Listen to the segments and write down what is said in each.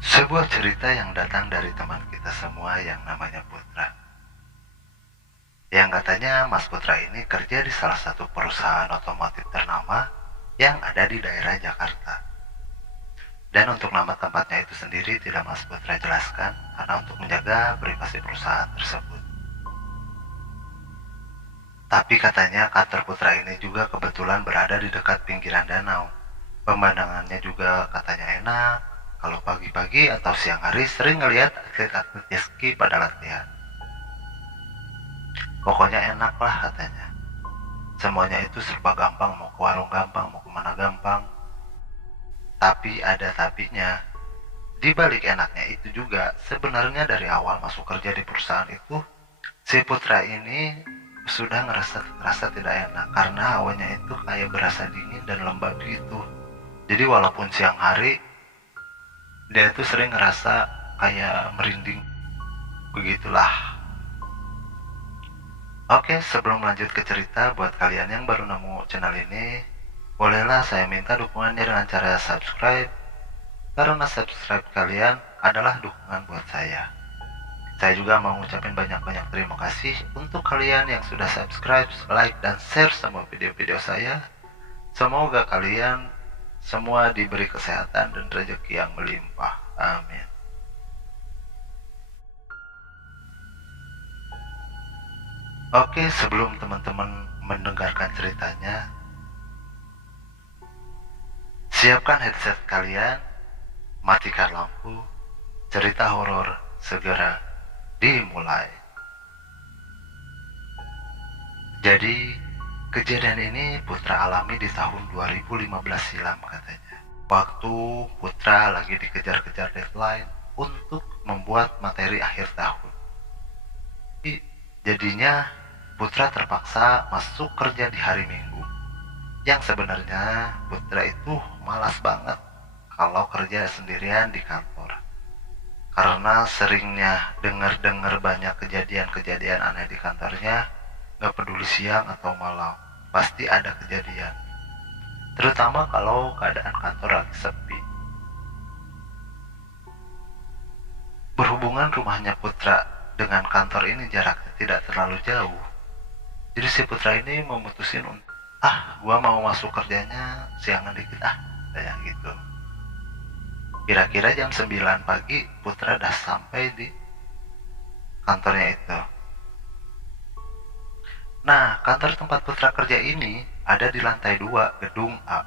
Sebuah cerita yang datang dari teman kita semua yang namanya Putra. Yang katanya Mas Putra ini kerja di salah satu perusahaan otomotif ternama yang ada di daerah Jakarta. Dan untuk nama tempatnya itu sendiri tidak Mas Putra jelaskan karena untuk menjaga privasi perusahaan tersebut. Tapi katanya kantor Putra ini juga kebetulan berada di dekat pinggiran danau. Pemandangannya juga katanya enak. Kalau pagi-pagi atau siang hari sering ngelihat atlet-atlet jet ski pada latihan. Pokoknya enak lah katanya. Semuanya itu serba gampang, mau ke warung gampang, mau kemana gampang. Tapi ada tapinya. Di balik enaknya itu juga, sebenarnya dari awal masuk kerja di perusahaan itu, si Putra ini sudah ngerasa tidak enak karena hawanya itu kayak berasa dingin dan lembab gitu. Jadi walaupun siang hari, dia itu sering ngerasa kayak merinding. Begitulah. Oke, sebelum lanjut ke cerita, buat kalian yang baru nemu channel ini, bolehlah saya minta dukungannya dengan cara subscribe, karena subscribe kalian adalah dukungan buat saya. Saya juga mau ngucapin banyak-banyak terima kasih untuk kalian yang sudah subscribe, like, dan share semua video-video saya. Semoga kalian semua diberi kesehatan dan rezeki yang melimpah. Amin. Oke, sebelum teman-teman mendengarkan ceritanya, siapkan headset kalian, matikan lampu, cerita horor segera dimulai. Jadi, kejadian ini Putra alami di tahun 2015 silam katanya. Waktu Putra lagi dikejar-kejar deadline untuk membuat materi akhir tahun. Jadinya Putra terpaksa masuk kerja di hari Minggu. Yang sebenarnya Putra itu malas banget kalau kerja sendirian di kantor. Karena seringnya dengar banyak kejadian-kejadian aneh di kantornya, gak peduli siang atau malam, pasti ada kejadian. Terutama kalau keadaan kantor lagi sepi. Berhubungan rumahnya Putra dengan kantor ini jaraknya tidak terlalu jauh. Jadi si Putra ini memutusin untuk, gua mau masuk kerjanya siangan dikit kayak gitu. Kira-kira jam 9 pagi Putra udah sampai di kantornya itu. Nah, kantor tempat Putra kerja ini ada di lantai 2, gedung A.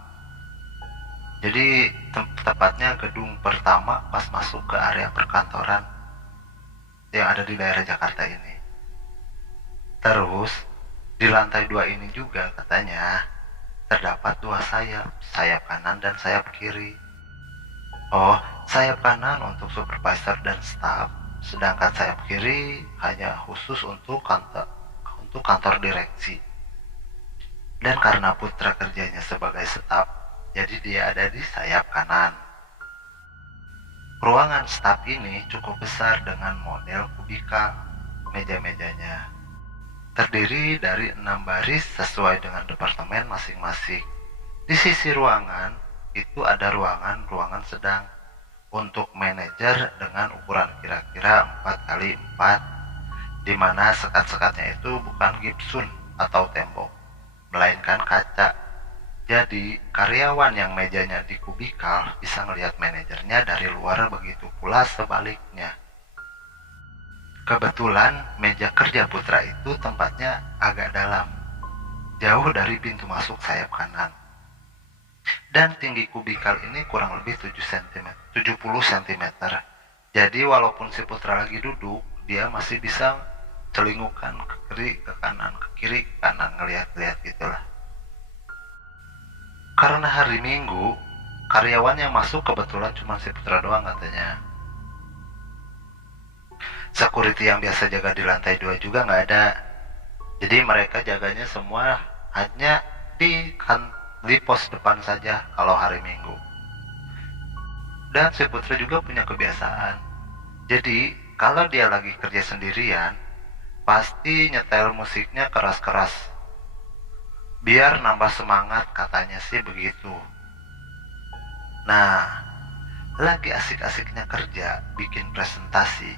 Jadi tepatnya gedung pertama pas masuk ke area perkantoran yang ada di daerah Jakarta ini. Terus di lantai 2 ini juga katanya terdapat 2 sayap, sayap kanan dan sayap kiri. Oh, sayap kanan untuk supervisor dan staff, sedangkan sayap kiri hanya khusus untuk kantor direksi. Dan karena Putra kerjanya sebagai staff, jadi dia ada di sayap kanan. Ruangan staf ini cukup besar dengan model kubikal, meja-mejanya terdiri dari 6 baris sesuai dengan departemen masing-masing. Di sisi ruangan itu ada ruangan sedang untuk manajer dengan ukuran kira-kira 4x4, di mana sekat-sekatnya itu bukan gipsun atau tembok, melainkan kaca. Jadi karyawan yang mejanya di kubikal bisa ngelihat manajernya dari luar, begitu pula sebaliknya. Kebetulan meja kerja Putra itu tempatnya agak dalam, jauh dari pintu masuk sayap kanan. Dan tinggi kubikal ini kurang lebih 70 cm. Jadi walaupun si Putra lagi duduk, dia masih bisa celingukan ke kiri, ke kanan, ke kiri, ke kanan, ngeliat-liat gitulah. Karena hari Minggu, karyawan yang masuk kebetulan cuma si Putra doang katanya. Security yang biasa jaga di lantai 2 juga nggak ada. Jadi mereka jaganya semua hanya di pos depan saja kalau hari Minggu. Dan si Putra juga punya kebiasaan. Jadi kalau dia lagi kerja sendirian, pasti nyetel musiknya keras-keras, biar nambah semangat, katanya sih begitu. Nah, lagi asik-asiknya kerja bikin presentasi,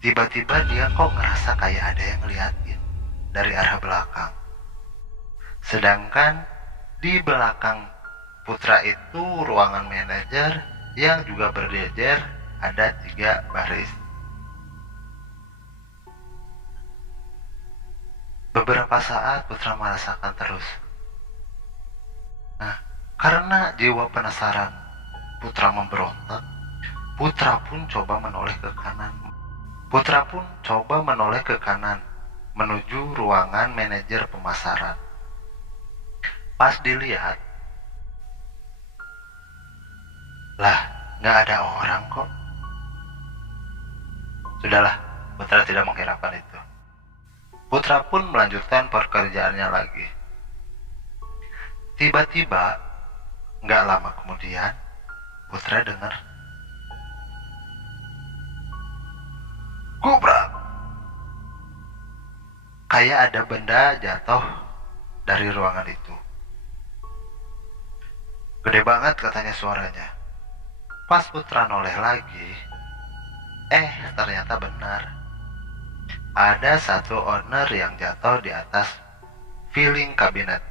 tiba-tiba dia kok ngerasa kayak ada yang ngeliatin dari arah belakang. Sedangkan di belakang Putra itu ruangan manajer yang juga berjejer ada 3 baris. Beberapa saat Putra merasakan terus. Nah, karena jiwa penasaran Putra memberontak, Putra pun coba menoleh ke kanan. Putra pun coba menoleh ke kanan menuju ruangan manajer pemasaran. Pas dilihat, lah, nggak ada orang kok. Sudahlah, Putra tidak menghiraukan itu. Putra pun melanjutkan pekerjaannya lagi. Tiba-tiba, nggak lama kemudian, Putra dengar, "Gubrak!" Kayak ada benda jatuh dari ruangan itu. Gede banget katanya suaranya. Pas Putra noleh lagi, ternyata benar. Ada satu owner yang jatuh di atas filing kabinet.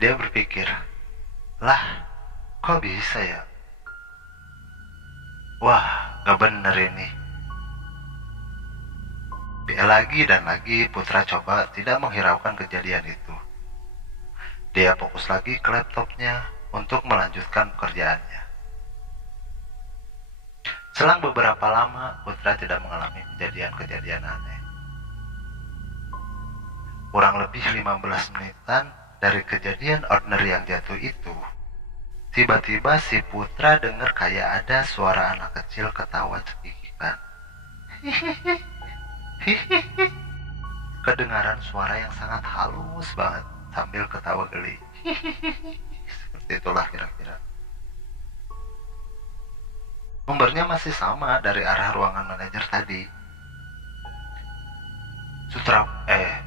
Dia berpikir, lah, kok bisa ya? Wah, gak bener ini. Lagi dan lagi Putra coba tidak menghiraukan kejadian itu. Dia fokus lagi ke laptopnya untuk melanjutkan pekerjaannya. Selang beberapa lama, Putra tidak mengalami kejadian-kejadian aneh. Kurang lebih 15 menitan dari kejadian ordinary yang jatuh itu, tiba-tiba si Putra dengar kayak ada suara anak kecil ketawa cekikikan. Kedengaran suara yang sangat halus banget sambil ketawa geli. Seperti itulah kira-kira. Sumbernya masih sama dari arah ruangan manajer tadi.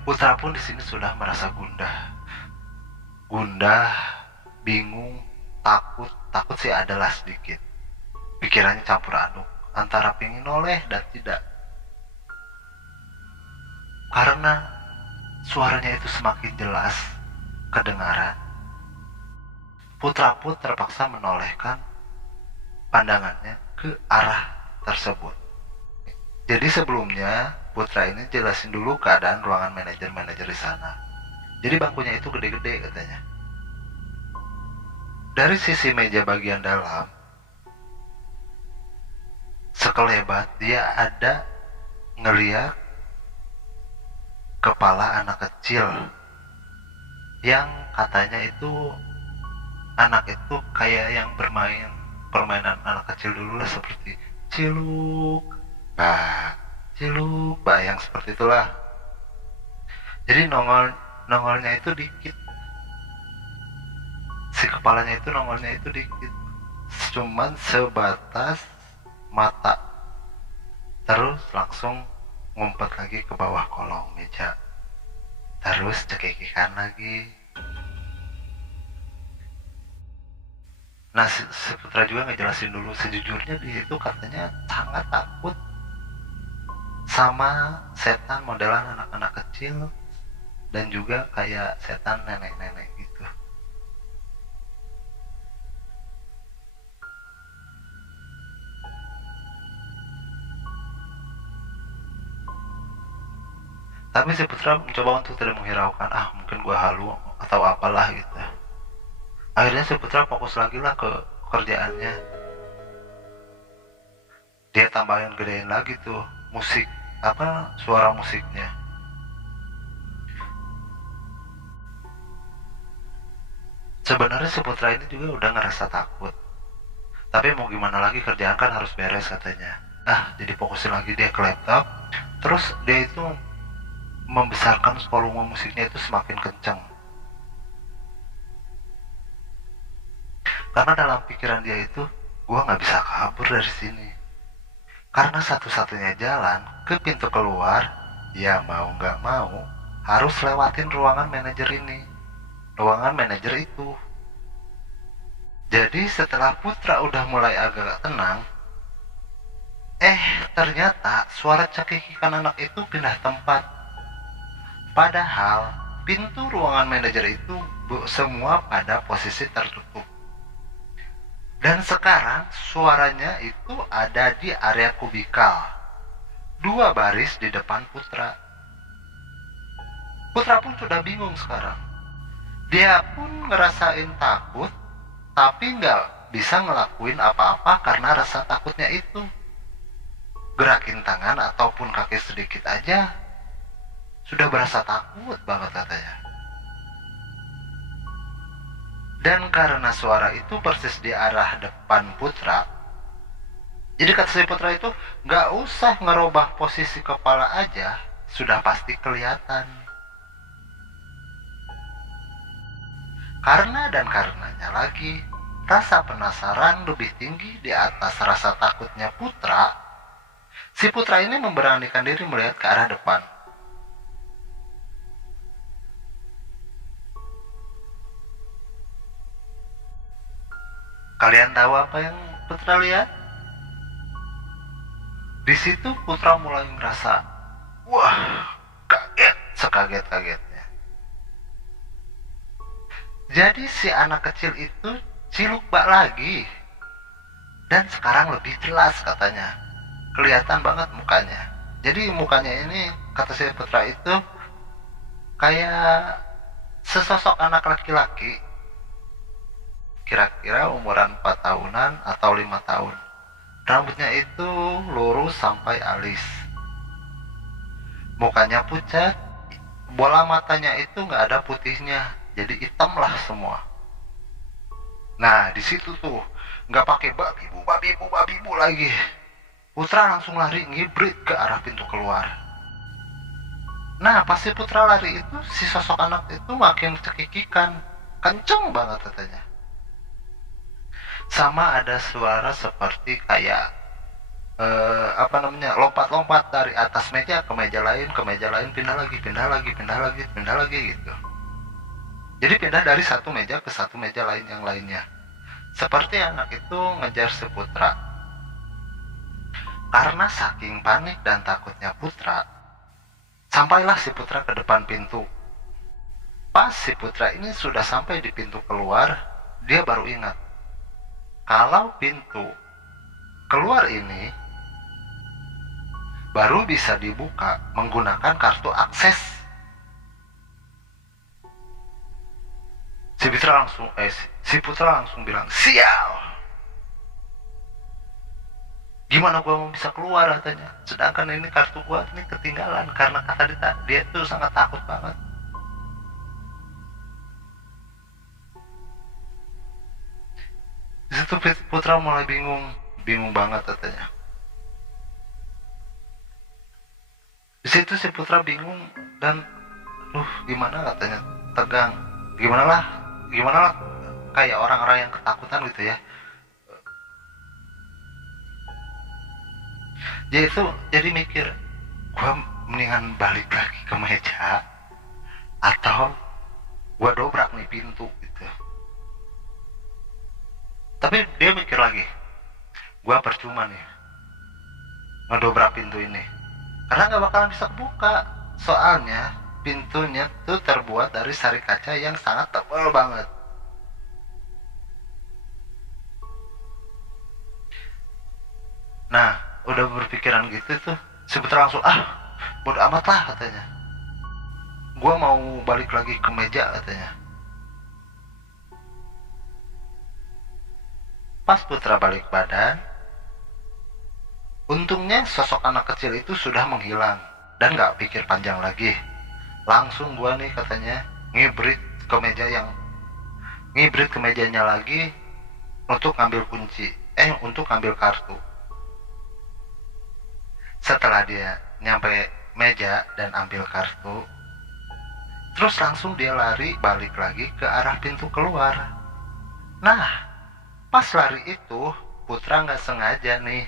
Putra pun di sini sudah merasa gundah, bingung, takut sih adalah sedikit. Pikirannya campur aduk antara pingin noleh dan tidak. Karena suaranya itu semakin jelas kedengaran, Putra pun terpaksa menolehkan pandangannya ke arah tersebut. Jadi sebelumnya Putra ini jelasin dulu keadaan ruangan manajer di sana. Jadi bangkunya itu gede-gede katanya. Dari sisi meja bagian dalam, sekelebat dia ada ngeliat kepala anak kecil yang katanya itu anak itu kayak yang bermain permainan anak kecil dulu lah, seperti ciluk bah yang seperti itulah. Jadi nongolnya itu dikit, si kepalanya itu nongolnya itu dikit, cuman sebatas mata, terus langsung ngumpet lagi ke bawah kolong meja, terus cekikikan lagi. Nah, si Putra juga ngejelasin dulu, sejujurnya dia itu katanya sangat takut sama setan modelan anak-anak kecil dan juga kayak setan nenek-nenek gitu. Tapi si Putra mencoba untuk tidak menghiraukan, mungkin gua halu atau apalah gitu. Akhirnya si Putra fokus lagi lah ke kerjaannya. Dia tambahin gedein lagi tuh suara musiknya. Sebenarnya si Putra ini juga udah ngerasa takut, tapi mau gimana lagi, kerjaan kan harus beres katanya. Jadi fokusin lagi dia ke laptop. Terus dia itu membesarkan volume musiknya itu semakin kencang. Karena dalam pikiran dia itu, gua nggak bisa kabur dari sini. Karena satu-satunya jalan ke pintu keluar, ya mau nggak mau harus lewatin ruangan manajer ini, ruangan manajer itu. Jadi setelah Putra udah mulai agak tenang, ternyata suara cekikikan anak itu pindah tempat. Padahal pintu ruangan manajer itu semua pada posisi tertutup. Dan sekarang suaranya itu ada di area kubikal, 2 baris di depan Putra. Putra pun sudah bingung sekarang. Dia pun ngerasain takut, tapi nggak bisa ngelakuin apa-apa karena rasa takutnya itu. Gerakin tangan ataupun kaki sedikit aja sudah berasa takut banget katanya. Dan karena suara itu persis di arah depan Putra, jadi kata si Putra itu nggak usah ngerubah posisi kepala aja, sudah pasti kelihatan. Karena dan karenanya lagi, rasa penasaran lebih tinggi di atas rasa takutnya Putra. Si Putra ini memberanikan diri melihat ke arah depan. Kalian tahu apa yang Putra lihat? Di situ Putra mulai merasa, wah, kaget sekaget-kagetnya. Jadi si anak kecil itu ciluk bak lagi. Dan sekarang lebih jelas katanya. Kelihatan banget mukanya. Jadi mukanya ini, kata si Putra itu, kayak sesosok anak laki-laki. Kira-kira umuran 4 tahunan atau 5 tahun. Rambutnya itu lurus sampai alis. Mukanya pucat, bola matanya itu nggak ada putihnya, jadi hitam lah semua. Nah di situ tuh nggak pakai babibu lagi. Putra langsung lari ngibrit ke arah pintu keluar. Nah pas si Putra lari itu, si sosok anak itu makin cekikikan, kenceng banget katanya. Sama ada suara seperti kayak lompat-lompat dari atas meja ke meja lain, pindah lagi gitu. Jadi pindah dari satu meja ke satu meja lain yang lainnya. Seperti anak itu ngejar si Putra. Karena saking panik dan takutnya Putra, sampailah si Putra ke depan pintu. Pas si Putra ini sudah sampai di pintu keluar, dia baru ingat kalau pintu keluar ini baru bisa dibuka menggunakan kartu akses. Si Putra langsung bilang, sial, gimana gua mau bisa keluar katanya, sedangkan ini kartu gua ini ketinggalan. Karena kata dia tuh sangat takut banget. Di situ Putra mulai bingung banget katanya. Di situ si Putra bingung dan gimana katanya, tegang. Gimana lah kayak orang-orang yang ketakutan gitu ya. Jadi mikir, gua mendingan balik lagi ke meja atau gua dobrak nih pintu gitu. Tapi dia mikir lagi, gua percuma nih ngedobrak pintu ini, karena gak bakalan bisa kebuka. Soalnya pintunya tuh terbuat dari sari kaca yang sangat tebal banget. Nah udah berpikiran gitu tuh, si Putra langsung, bodo amat lah katanya, gua mau balik lagi ke meja katanya. Pas Putra balik badan, untungnya sosok anak kecil itu sudah menghilang dan gak pikir panjang lagi. Langsung gua nih katanya ngibrit ke mejanya lagi untuk ngambil untuk ngambil kartu. Setelah dia nyampe meja dan ambil kartu, terus langsung dia lari balik lagi ke arah pintu keluar. Nah pas lari itu, Putra nggak sengaja nih.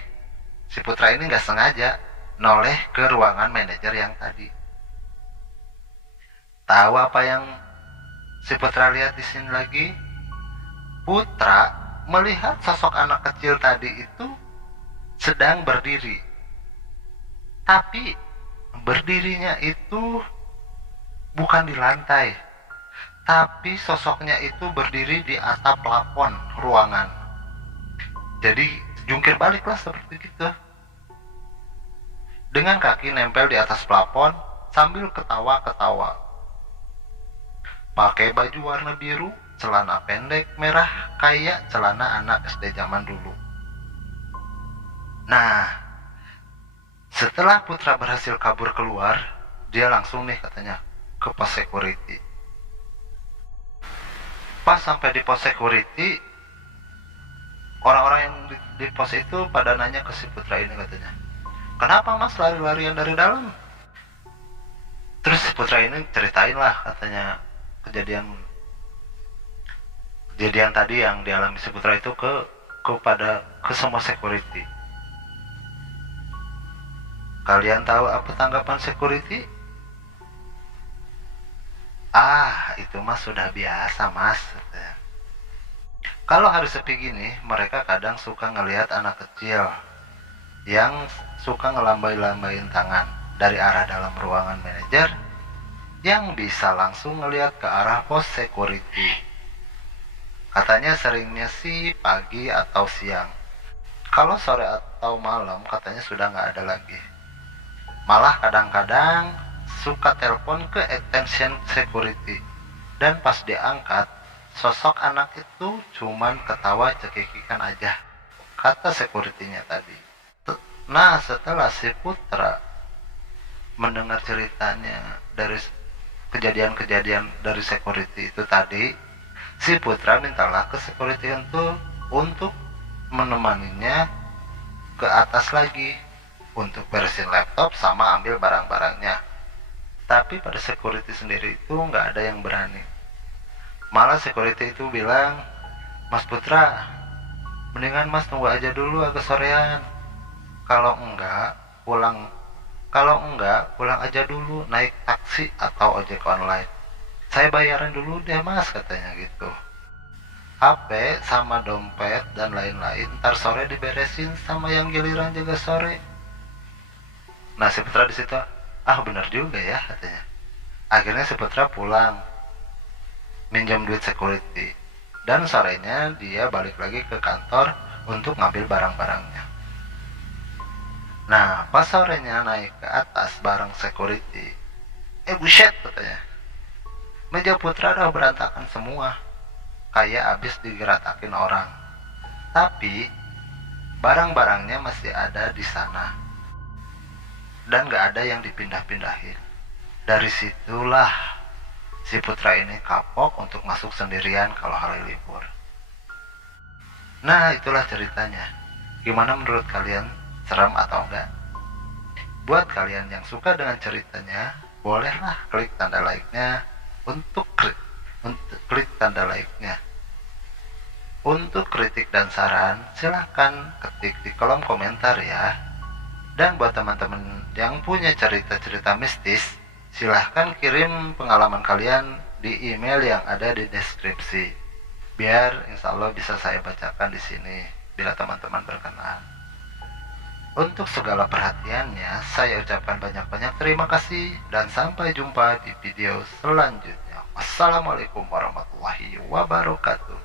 Si Putra ini nggak sengaja noleh ke ruangan manajer yang tadi. Tahu apa yang si Putra lihat di sini lagi? Putra melihat sosok anak kecil tadi itu sedang berdiri. Tapi berdirinya itu bukan di lantai, tapi sosoknya itu berdiri di atap plafon ruangan. Jadi jungkir baliklah seperti itu. Dengan kaki nempel di atas plafon sambil ketawa-ketawa. Pakai baju warna biru, celana pendek merah kayak celana anak SD zaman dulu. Nah, setelah Putra berhasil kabur keluar, dia langsung nih katanya ke pos security. Pas sampai di pos security, orang-orang yang di pos itu pada nanya ke si Putra ini katanya, kenapa mas lari-larian dari dalam? Terus si Putra ini ceritain lah katanya kejadian tadi yang dialami si Putra itu ke semua security. Kalian tahu apa tanggapan security? Ah, itu mas sudah biasa mas. Kalau hari sepi gini, mereka kadang suka ngelihat anak kecil yang suka ngelambai-lambain tangan dari arah dalam ruangan manajer yang bisa langsung ngelihat ke arah pos security. Katanya seringnya sih pagi atau siang. Kalau sore atau malam katanya sudah nggak ada lagi. Malah kadang-kadang suka telepon ke attention security. Dan pas diangkat, sosok anak itu cuman ketawa cekikikan aja, kata security-nya tadi. Nah, setelah si Putra mendengar ceritanya dari kejadian-kejadian dari security itu tadi, si Putra mintalah ke security untuk menemaninya ke atas lagi untuk beresin laptop sama ambil barang-barangnya. Tapi pada security sendiri itu nggak ada yang berani. Malah security itu bilang, Mas Putra, mendingan mas tunggu aja dulu agak sorean. Kalau enggak pulang aja dulu naik taksi atau ojek online. Saya bayaran dulu deh mas, katanya gitu. HP sama dompet dan lain-lain ntar sore diberesin sama yang giliran juga sore. Nah si Putra di situ, benar juga ya katanya. Akhirnya si Putra pulang, minjam duit security, dan sorenya dia balik lagi ke kantor untuk ngambil barang-barangnya. Nah pas sorenya naik ke atas bareng security, buset katanya, meja Putra udah berantakan semua, kayak abis digeratakin orang. Tapi barang-barangnya masih ada di sana dan gak ada yang dipindah-pindahin. Dari situlah si Putra ini kapok untuk masuk sendirian kalau hari libur. Nah itulah ceritanya. Gimana menurut kalian? Seram atau enggak? Buat kalian yang suka dengan ceritanya, bolehlah klik tanda like-nya untuk klik tanda like-nya. Untuk kritik dan saran, silahkan ketik di kolom komentar ya. Dan buat teman-teman yang punya cerita-cerita mistis, silahkan kirim pengalaman kalian di email yang ada di deskripsi. Biar insya Allah bisa saya bacakan di sini bila teman-teman berkenan. Untuk segala perhatiannya, saya ucapkan banyak-banyak terima kasih dan sampai jumpa di video selanjutnya. Wassalamualaikum warahmatullahi wabarakatuh.